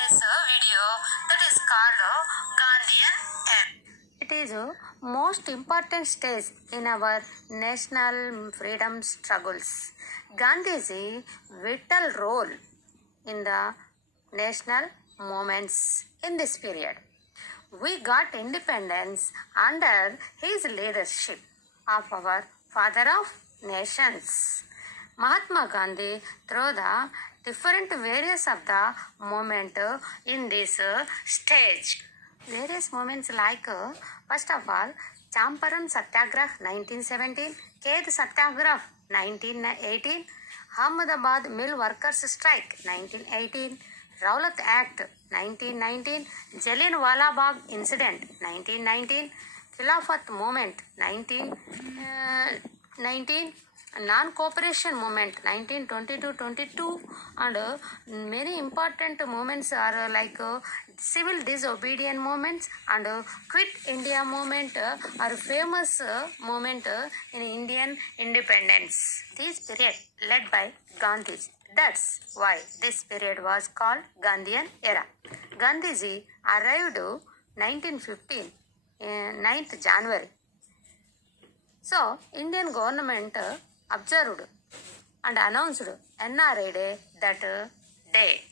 this video that is called Gandhian era. It is a most important stage in our national freedom struggles. Gandhi's vital role in the national movements in this period. We got independence under his leadership of our father of nations. Mahatma Gandhi, through the different various of the movement in this stage. Various movements like, first of all, Champaran Satyagrah 1917, Khed Satyagrah 1918, Ahmedabad Mill Workers Strike 1918, Rowlatt Act 1919, Jallianwala Bagh Incident 1919, Khilafat Movement 1919, Non-Cooperation Movement 1922, and many important movements are like Civil Disobedience Movements and Quit India Movement are famous movement in Indian independence. This period led by Gandhiji. That's why this period was called Gandhian era. Gandhiji arrived 1915, 9th January. So, Indian government observed and announced NRA Day that day.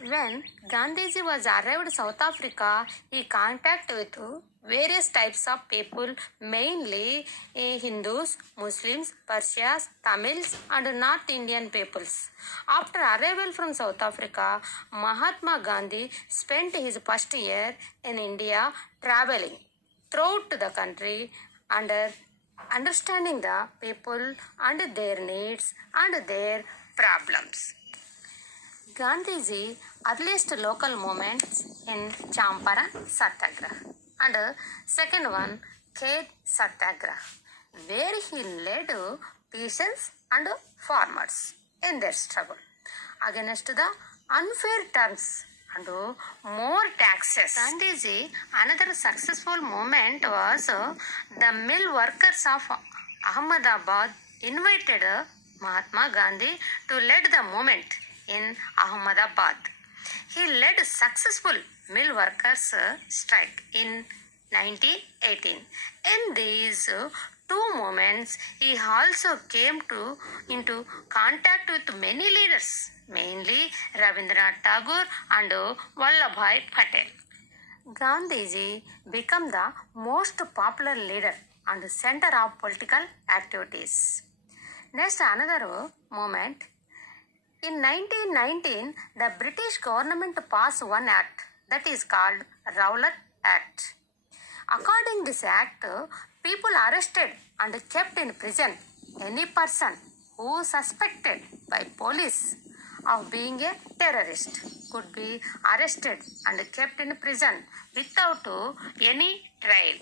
When Gandhiji was arrived South Africa, he contacted with various types of people, mainly Hindus, Muslims, Persians, Tamils and North Indian peoples. After arrival from South Africa, Mahatma Gandhi spent his first year in India traveling throughout the country under understanding the people and their needs and their problems. Gandhiji earliest local movements in Champaran Satyagrah and second one Khed Satyagrah, where he led peasants and farmers in their struggle against the unfair terms and more taxes. Gandhiji, another successful movement was the mill workers of Ahmedabad invited Mahatma Gandhi to lead the movement in Ahmedabad. He led successful mill workers strike in 1918. In these two movements, he also came into contact with many leaders, mainly Rabindranath Tagore and Vallabhbhai Patel. Gandhiji became the most popular leader and center of political activities. Next, another movement. In 1919, the British government passed one act that is called Rowlatt Act. According to this act, people arrested and kept in prison any person who suspected by police of being a terrorist could be arrested and kept in prison without any trial.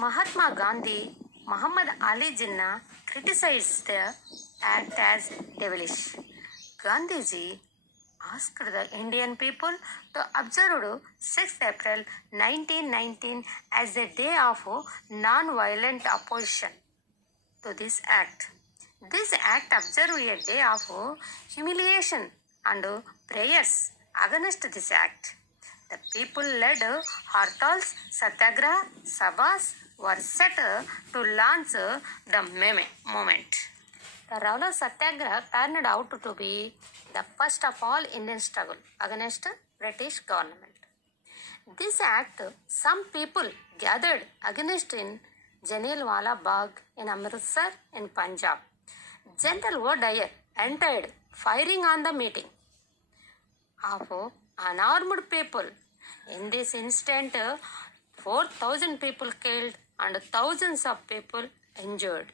Mahatma Gandhi, Muhammad Ali Jinnah criticized the act as devilish. Gandhiji asked the Indian people to observe 6th April 1919 as the day of non-violent opposition to this act. This act observed a day of humiliation and prayers against this act. The people led hartals, satyagraha, sabhas were set to launch the movement. The Rowlatt Satyagraha turned out to be the first of all Indian struggle against British government. This act some people gathered against in Jallianwala Bagh in Amritsar in Punjab. General O'Dwyer entered firing on the meeting of unarmed people. In this incident, 4,000 people killed and thousands of people injured.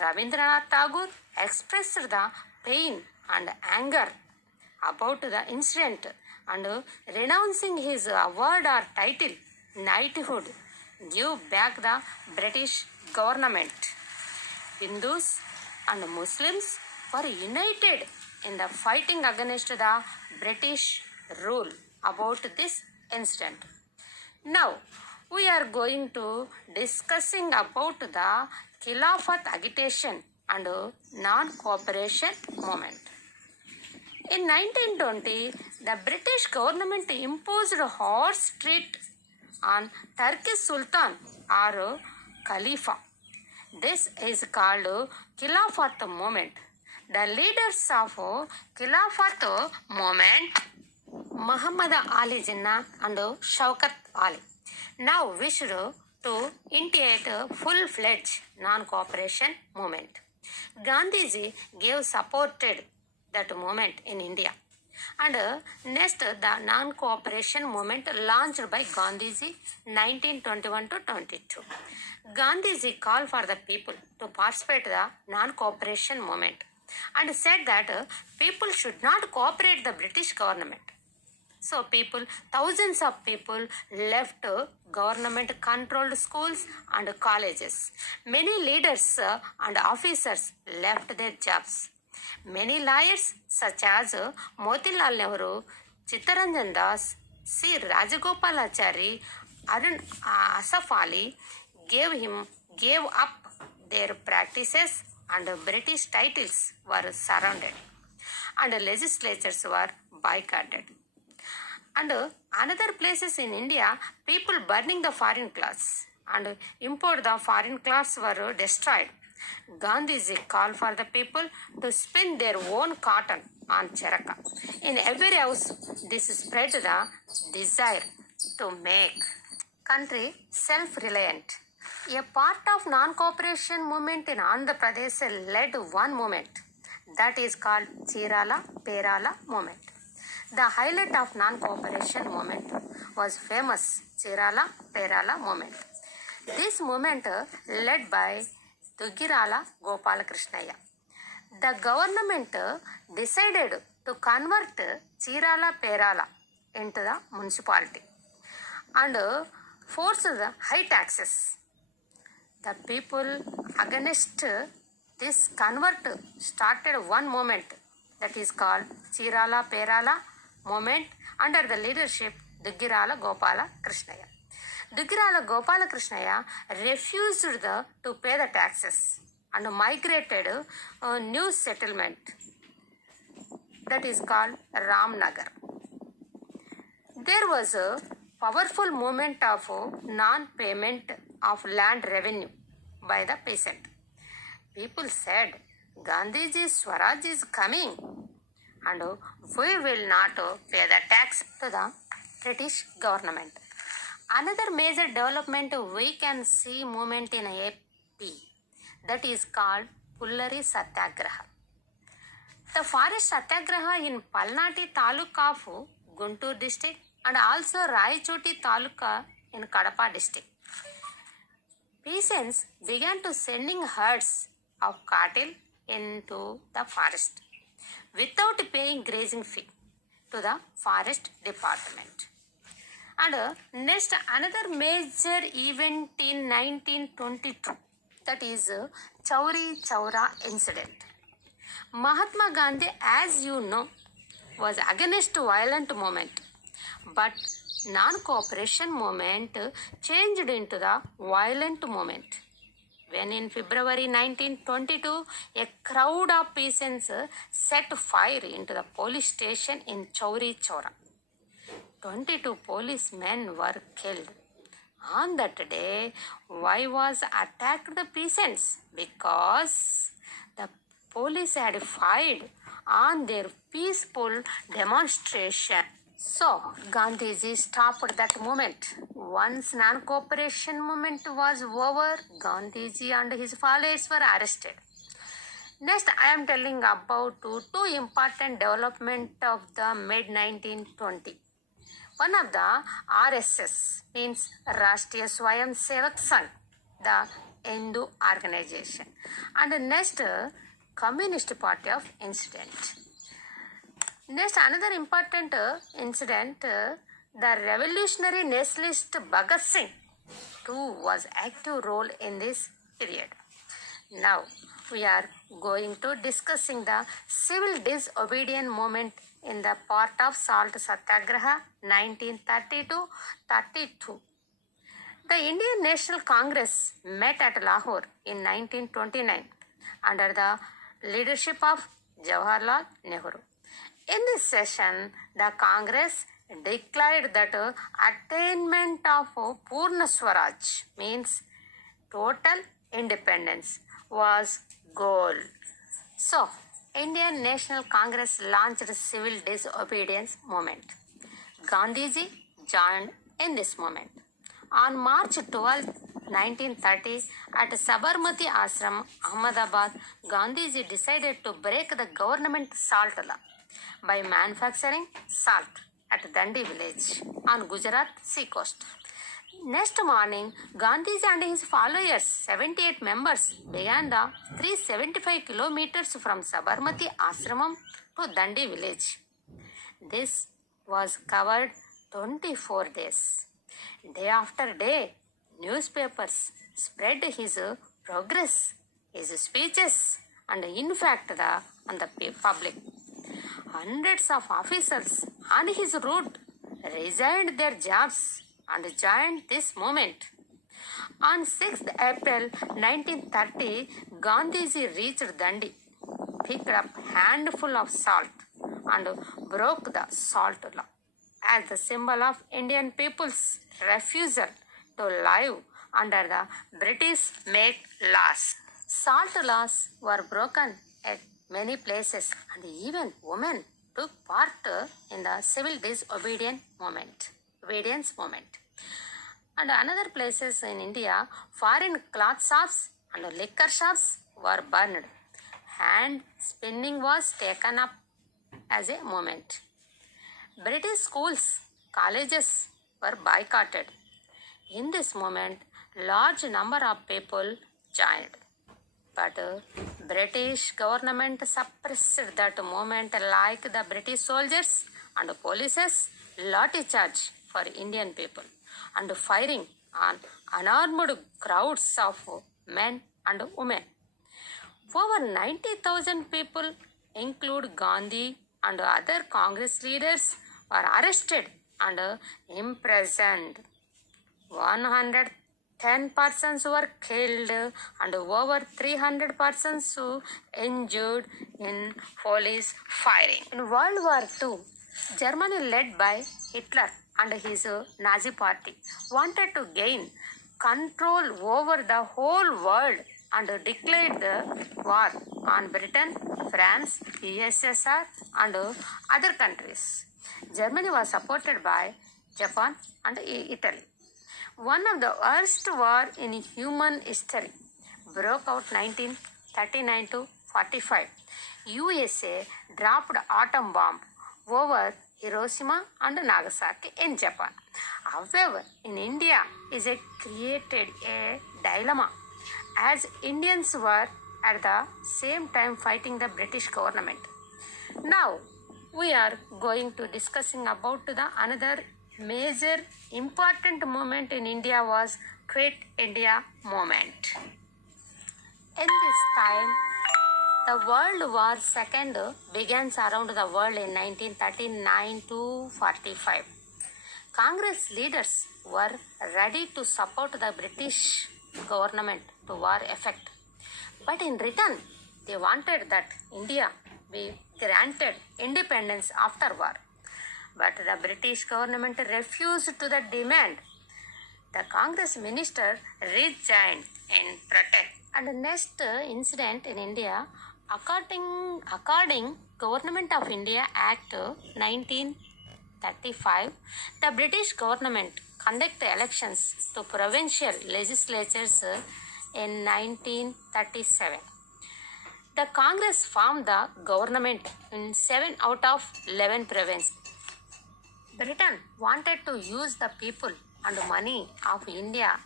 Rabindranath Tagore expressed the pain and anger about the incident and renouncing his award or title, knighthood, gave back the British government. Hindus and Muslims were united in the fighting against the British rule about this incident. Now, we are going to discussing about the Khilafat agitation and non-cooperation movement. In 1920, the British government imposed horse treat on Turkish Sultan or Khalifa. This is called Khilafat movement. The leaders of Khilafat movement, Muhammad Ali Jinnah and Shaukat Ali, now wished to initiate a full-fledged non-cooperation movement. Gandhiji gave supported that movement in India. And next, the non-cooperation movement launched by Gandhiji 1921 to 22. Gandhiji called for the people to participate in the non-cooperation movement and said that people should not cooperate the British government. So thousands of people left government-controlled schools and colleges. Many leaders and officers left their jobs. Many lawyers such as Motilal Nehru, Chittaranjan Das, C. Rajagopalachari, Arun Asaf Ali gave up their practices and British titles were surrounded and legislatures were boycotted. And another places in India, people burning the foreign clothes and import the foreign clothes were destroyed. Gandhiji called for the people to spin their own cotton on charaka. In every house, this spread the desire to make country self-reliant. A part of non-cooperation movement in Andhra Pradesh led one movement that is called Chirala Perala movement. The highlight of non-cooperation movement was famous Chirala Perala movement. This movement led by Duggirala Gopalakrishnaya. The government decided to convert Chirala Perala into the municipality and forced the high taxes. The people against this convert started one movement that is called Chirala Perala movement under the leadership Duggirala Gopala Krishnaya. Duggirala Gopala Krishnaya refused to pay the taxes and migrated a new settlement that is called Ramnagar. There was a powerful movement of non-payment of land revenue by the peasant. People said, Gandhiji's Swaraj is coming and we will not pay the tax to the British government. Another major development we can see movement in AP that is called Pullari Satyagraha. The forest Satyagraha in Palnati Taluka of Guntur district and also Raichoti Taluka in Kadapa district. Peasants began to sending herds of cattle into the forest without paying grazing fee to the forest department. And next, another major event in 1922, that is Chauri Chaura incident. Mahatma Gandhi, as you know, was against violent movement, but non-cooperation movement changed into the violent movement. When in February 1922, a crowd of peasants set fire into the police station in Chauri Chaura. 22 policemen were killed. On that day, why was attacked the peasants? Because the police had fired on their peaceful demonstration. So, Gandhiji stopped that movement. Once non-cooperation movement was over, Gandhiji and his followers were arrested. Next, I am telling about two important developments of the mid-1920. One of the RSS means Rashtriya Swayam Sevak Sangh, the Hindu organization. And next, Communist Party of incident. Next, another important incident, the revolutionary nationalist Bhagat Singh too was active role in this period. Now, we are going to discussing the civil disobedience movement in the part of Salt Satyagraha 1932. The Indian National Congress met at Lahore in 1929 under the leadership of Jawaharlal Nehru. In this session, the Congress declared that attainment of Purna Swaraj means total independence was goal. So, Indian National Congress launched civil disobedience movement. Gandhiji joined in this movement. On March 12, 1930, at Sabarmati Ashram, Ahmedabad, Gandhiji decided to break the government salt law by manufacturing salt at Dandi village on Gujarat sea coast. Next morning, Gandhiji and his followers, 78 members, began the 375 kilometers from Sabarmati Ashramam to Dandi village. This was covered 24 days. Day after day, newspapers spread his progress, his speeches, and in fact on the public. Hundreds of officers on his route resigned their jobs and joined this movement. On 6th April 1930, Gandhiji reached Dandi, picked up handful of salt and broke the salt law as the symbol of Indian people's refusal to live under the British-made laws. Salt laws were broken at many places, and even women took part in the civil disobedience movement. And another places in India, foreign cloth shops and liquor shops were burned. Hand spinning was taken up as a movement. British schools, colleges were boycotted. In this movement, large number of people joined. But British government suppressed that movement like the British soldiers and police lathi charge for Indian people and firing on unarmed crowds of men and women. Over 90,000 people, include Gandhi and other Congress leaders, were arrested and imprisoned. 110 persons were killed and over 300 persons injured in police firing. In World War II, Germany, led by Hitler and his Nazi party, wanted to gain control over the whole world and declared the war on Britain, France, USSR and other countries. Germany was supported by Japan and Italy. One of the worst war in human history broke out 1939 to 45. USA dropped atom bomb over Hiroshima and Nagasaki in Japan. However, in India is created a dilemma as Indians were at the same time fighting the British government. Now we are going to discussing about the another major important movement in India was Quit India movement. In this time, the World War II begins around the world in 1939 to 45. Congress leaders were ready to support the British government to war effect. But in return, they wanted that India be granted independence after war. But the British government refused to the demand. The Congress minister resigned in protest. And the next incident in India, according Government of India Act 1935, the British government conducted elections to provincial legislatures in 1937. The Congress formed the government in 7 out of 11 provinces. Britain wanted to use the people and money of India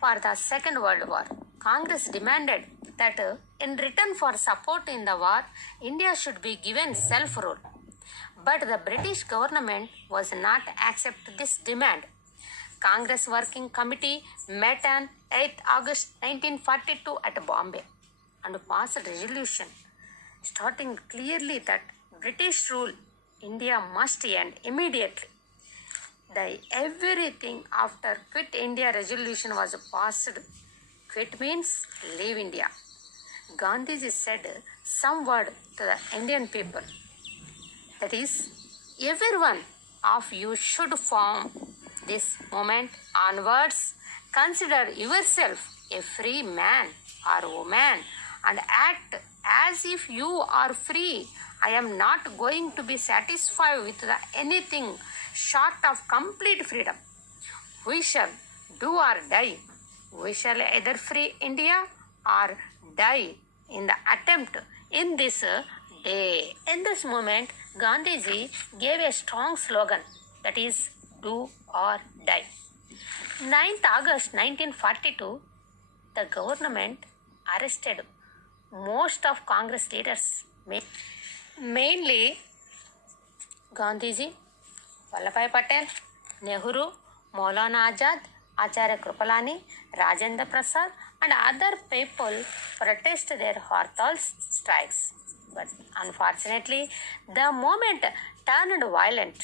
for the Second World War. Congress demanded that in return for support in the war, India should be given self-rule. But the British government was not accept this demand. Congress Working Committee met on 8 August 1942 at Bombay and passed a resolution stating clearly that British rule India must end immediately. The everything after Quit India resolution was passed. Quit means leave India. Gandhiji said some word to the Indian people. That is, everyone of you should from this moment onwards consider yourself a free man or woman and act as if you are free. I am not going to be satisfied with anything short of complete freedom. We shall do or die. We shall either free India or die in the attempt in this day. In this moment, Gandhiji gave a strong slogan, that is, do or die. 9th August 1942, the government arrested most of Congress leaders, mainly Gandhiji, Vallabhbhai Patel, Nehru, Maulana Azad, Acharya Kripalani, Rajendra Prasad, and other people protest their hartals strikes. But unfortunately, the movement turned violent.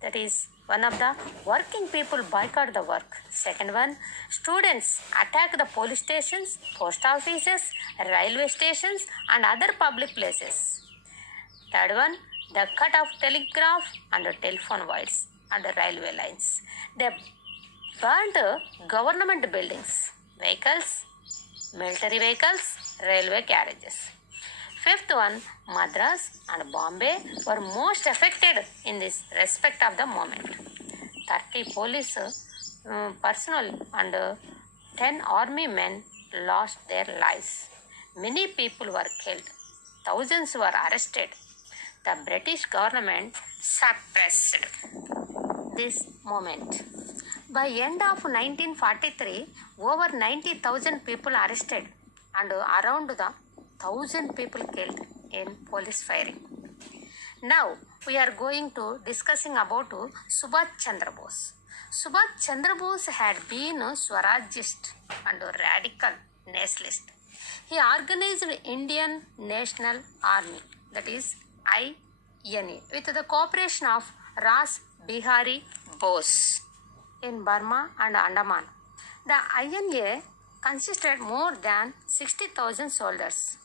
That is, one of the working people boycott the work. Second one, students attack the police stations, post offices, railway stations, and other public places. Third one, the cut of telegraph and telephone wires and the railway lines. They burnt government buildings, vehicles, military vehicles, railway carriages. Fifth one, Madras and Bombay were most affected in this respect of the moment. 30 police personnel and 10 army men lost their lives. Many people were killed. Thousands were arrested. The British government suppressed this moment. By end of 1943, over 90,000 people arrested and around the 1,000 people killed in police firing. Now we are going to discussing about Subhash Chandra Bose. Subhash Chandra Bose had been a Swarajist and a radical nationalist. He organized Indian National Army, that is INA, with the cooperation of Ras Bihari Bose in Burma and Andaman. The INA consisted more than 60,000 soldiers.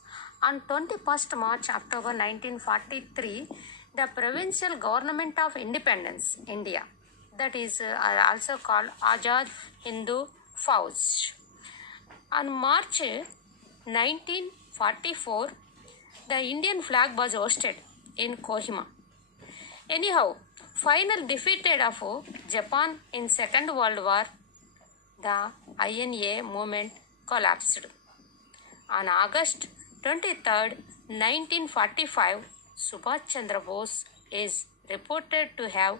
On 21st March October 1943, the Provincial Government of Independence, India, that is also called Azad Hindu Fauj. On March 1944, the Indian flag was hoisted in Kohima. Anyhow, final defeated of Japan in Second World War, the INA movement collapsed. On August 23rd, 1945, Subhash Chandra Bose is reported to have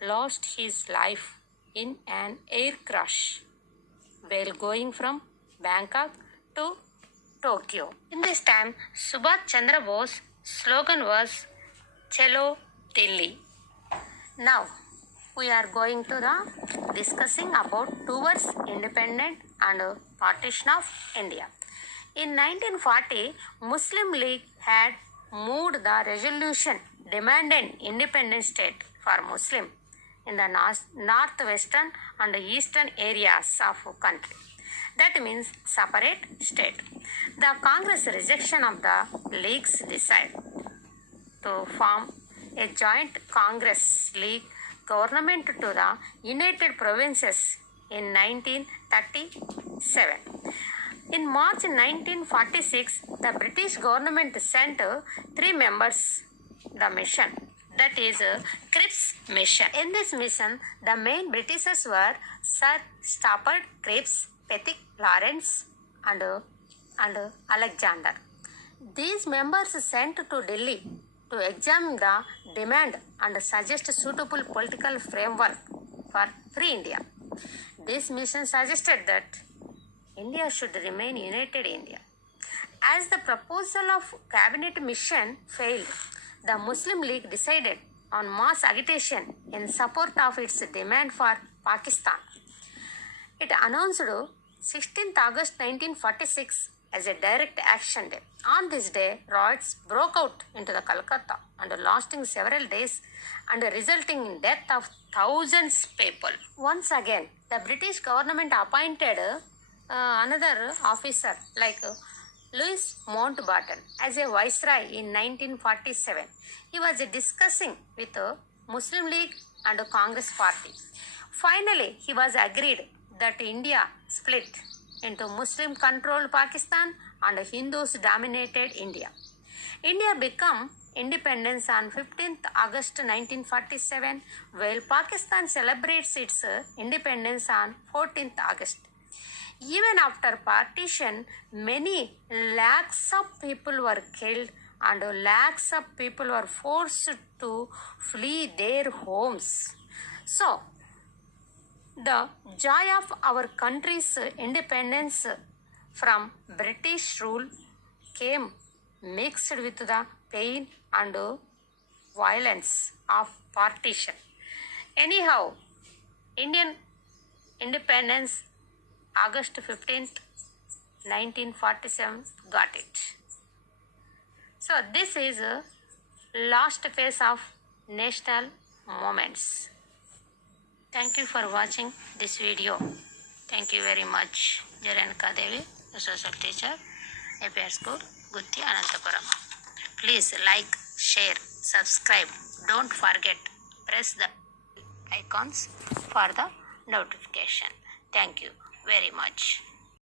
lost his life in an air crash while going from Bangkok to Tokyo. In this time, Subhash Chandra Bose's slogan was Chalo Delhi. Now, we are going to the discussing about towards independent and partition of India. In 1940, Muslim League had moved the resolution demanding independent state for Muslim in the northwestern and eastern areas of country. That means separate state. The Congress rejection of the League's decide to form a joint Congress League government to the United Provinces in 1937. In March 1946, the British government sent 3 members the mission, that is Cripps mission. In this mission, the main Britishers were Sir Stafford Cripps, Pethick Lawrence and Alexander. These members sent to Delhi to examine the demand and suggest suitable political framework for free India. This mission suggested that India should remain United India. As the proposal of cabinet mission failed, the Muslim League decided on mass agitation in support of its demand for Pakistan. It announced 16th August 1946 as a direct action day. On this day, riots broke out into the Calcutta and lasting several days and resulting in death of thousands of people. Once again, the British government appointed another officer like Louis Mountbatten as a viceroy in 1947. He was discussing with the Muslim League and the Congress party. Finally, he was agreed that India split into Muslim-controlled Pakistan and Hindus dominated India. India became independence on 15th August 1947, while Pakistan celebrates its independence on 14th August. Even after partition, many lakhs of people were killed and lakhs of people were forced to flee their homes. So, the joy of our country's independence from British rule came mixed with the pain and violence of partition. Anyhow, Indian independence, August 15th, 1947, got it. So, this is a last phase of national moments. Thank you for watching this video. Thank you very much. Jaranka Devi, a social teacher, APR School, Gutti, Anantapuram. Please like, share, subscribe. Don't forget, press the icons for the notification. Thank you very much.